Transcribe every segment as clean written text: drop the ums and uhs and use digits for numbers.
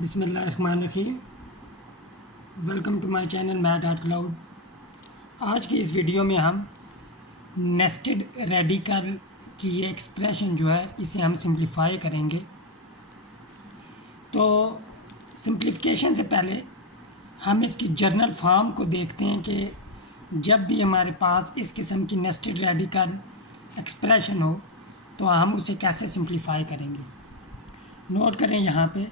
बिस्मिल्लाहिर्रहमानिर्रहीम। Welcome to my channel math dot cloud. आज की इस वीडियो में हम नेस्टेड रेडिकल की ये एक्सप्रेशन जो है इसे हम सिंप्लीफाई करेंगे। तो सिंप्लीफिकेशन से पहले हम इसकी जर्नल फॉर्म को देखते हैं कि जब भी हमारे पास इस किस्म की नेस्टेड रेडिकल एक्सप्रेशन हो तो हम उसे कैसे सिंप्लीफाई करेंगे। नोट करें, यहाँ पे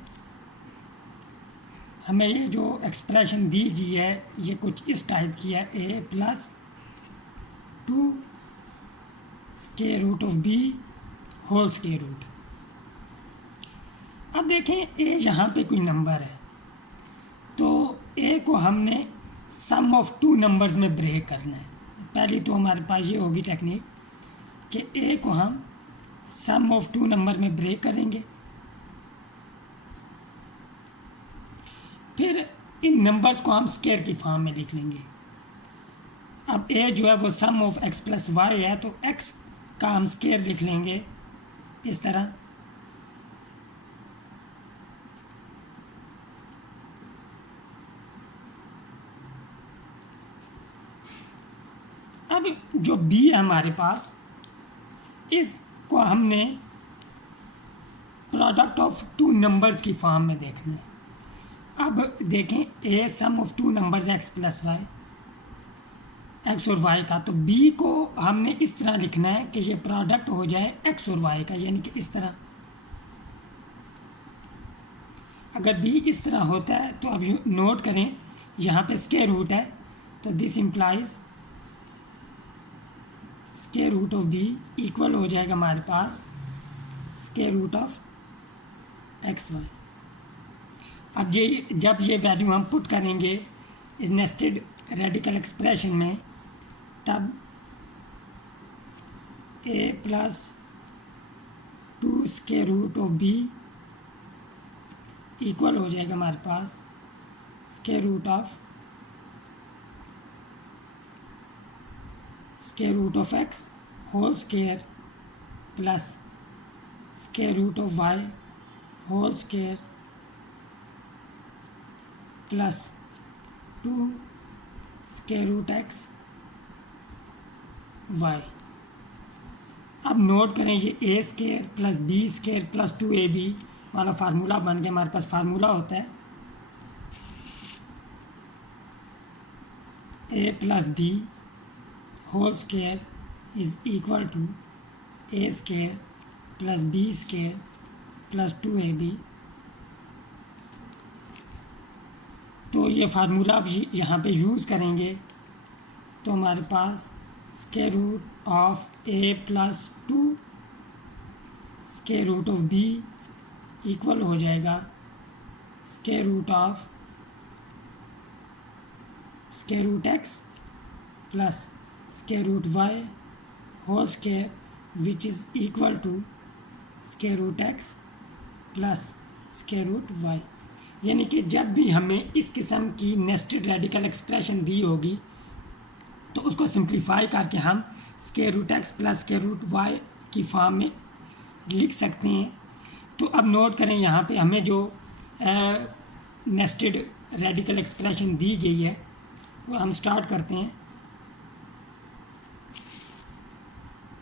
हमें ये जो एक्सप्रेशन दी गई है ये कुछ इस टाइप की है, a plus 2 square root of b whole square root. अब देखें a यहाँ पे कोई नंबर है तो a को हमने सम ऑफ टू नंबर्स में ब्रेक करना है। पहली तो हमारे पास ये होगी टेक्निक कि a को हम सम ऑफ टू नंबर में ब्रेक करेंगे, फिर इन नंबर्स को हम स्क्वायर की फॉर्म में लिख लेंगे। अब a जो है वो सम ऑफ x प्लस वाई है तो x का हम स्क्वायर लिख लेंगे इस तरह। अब जो b है हमारे पास, इसको हमने प्रोडक्ट ऑफ टू नंबर्स की फॉर्म में देखना है। अब देखें a sum of two numbers x plus y, x और y का, तो b को हमने इस तरह लिखना है कि ये प्रोडक्ट हो जाए x और y का, यानी कि इस तरह। अगर b इस तरह होता है तो अब नोट करें यहाँ पे स्क्वायर रूट है तो this implies square root of b equal हो जाएगा हमारे पास square root of X Y. अब ये जब ये वैल्यू हम पुट करेंगे इस नेस्टेड रेडिकल एक्सप्रेशन में, तब a plus 2 square root of b equal हो जाएगा हमारे पास square root of x whole square plus square root of y whole square plus 2 square root x y। अब नोट करें ये a square plus b square plus 2ab वाला formula बन के हमारे पास फार्मूला होता है a plus b whole square is equal to a square plus b square plus 2ab। तो ये फार्मूला अब यहाँ पे यूज़ करेंगे तो हमारे पास square root of a plus 2 square root of b equal हो जाएगा square root of square root x plus square root y whole square which is equal to square root x plus square root y। यानी कि जब भी हमें इस किस्म की नेस्टेड रेडिकल एक्सप्रेशन दी होगी तो उसको सिंप्लीफाई करके हम square root x plus square root y की फॉर्म में लिख सकते हैं। तो अब नोट करें यहाँ पे हमें जो नेस्टेड रेडिकल एक्सप्रेशन दी गई है वो हम स्टार्ट करते हैं।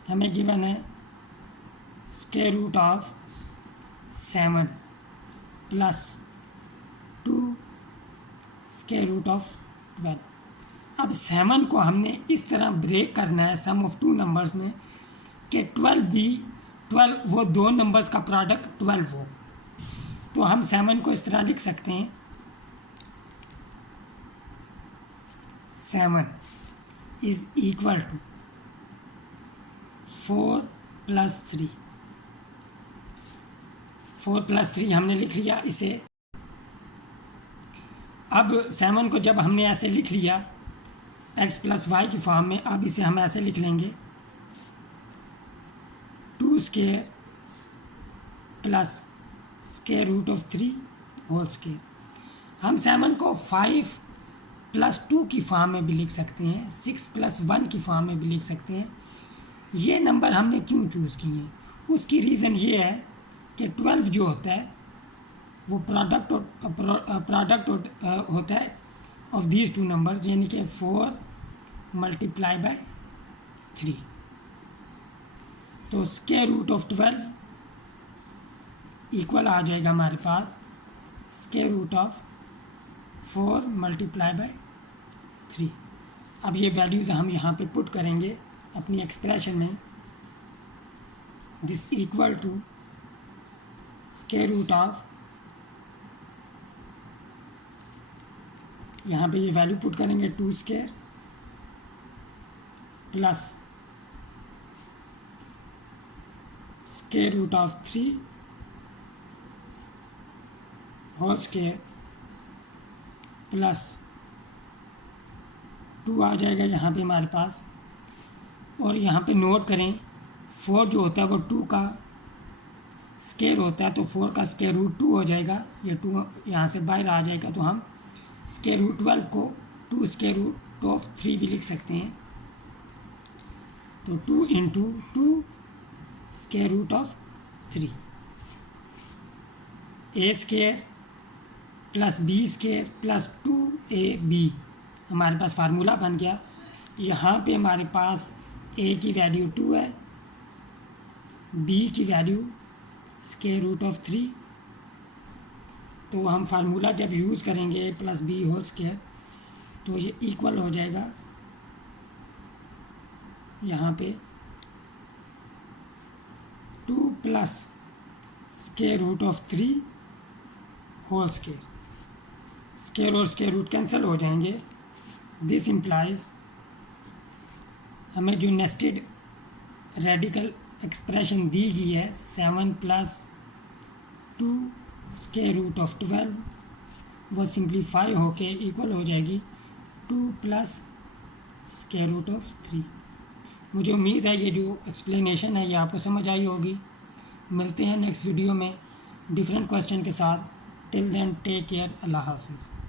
हमें गिवन है square root of 7 plus 2 square root of 12। अब 7 को हमने इस तरह ब्रेक करना है सम ऑफ टू नंबर्स में कि 12 वो दो नंबर्स का प्रोडक्ट 12 हो। तो हम 7 को इस तरह लिख सकते हैं 7 is equal to 4 plus 3। 4 plus 3 हमने लिख लिया इसे। अब 7 को जब हमने ऐसे लिख लिया x प्लस वाई की फॉर्म में, अब इसे हम ऐसे लिख लेंगे 2 square plus square root of 3 whole square. हम 7 को 5 प्लस 2 की फॉर्म में भी लिख सकते हैं, 6 प्लस 1 की फॉर्म में भी लिख सकते हैं। ये नंबर हमने क्यों चूज़ किए हैं, उसकी रीज़न ये है कि 12 जो होता है वो प्रोडक्ट होता है ऑफ दीज टू नंबर्स, यानी कि 4 मल्टीप्लाई बाय 3। तो स्क्वायर रूट ऑफ 12 इक्वल आ जाएगा हमारे पास square root of 4 multiply by 3। अब ये वैल्यूज़ हम यहाँ पे पुट करेंगे अपनी एक्सप्रेशन में। This equal to square root of, यहाँ पे ये वैल्यू पुट करेंगे 2 square plus square root of 3 whole square plus 2 आ जाएगा यहाँ पे हमारे पास। और यहाँ पे नोट करें 4 जो होता है वो 2 का स्क्वायर होता है, तो 4 का स्क्वायर रूट 2 हो जाएगा। ये 2 यहाँ से बाहर आ जाएगा, तो हम स्क्वायर रूट 12 को 2 स्क्वायर रूट ऑफ 3 भी लिख सकते हैं। तो 2 into 2 square root of 3 a square plus b square plus 2ab हमारे पास फार्मूला बन गया। यहाँ पे हमारे पास ए की वैल्यू 2 है, बी की वैल्यू स्क्वायर रूट ऑफ 3। तो हम फार्मूला जब यूज़ करेंगे a plus b whole square, तो ये इक्वल हो जाएगा यहाँ पे 2 plus square root of 3 whole square. Square और स्क्वायर रूट कैंसिल हो जाएंगे। दिस इम्प्लाइज हमें जो नेस्टेड रेडिकल एक्सप्रेशन दी गई है 7 प्लस 2 स्क्वायर रूट ऑफ 12, वो सिंप्लीफाई होके इक्वल हो जाएगी 2 प्लस स्क्वायर रूट ऑफ 3। मुझे उम्मीद है ये जो एक्सप्लेनेशन है ये आपको समझ आई होगी। मिलते हैं नेक्स्ट वीडियो में डिफरेंट क्वेश्चन के साथ। टिल देन टेक केयर, अल्लाह हाफिज़।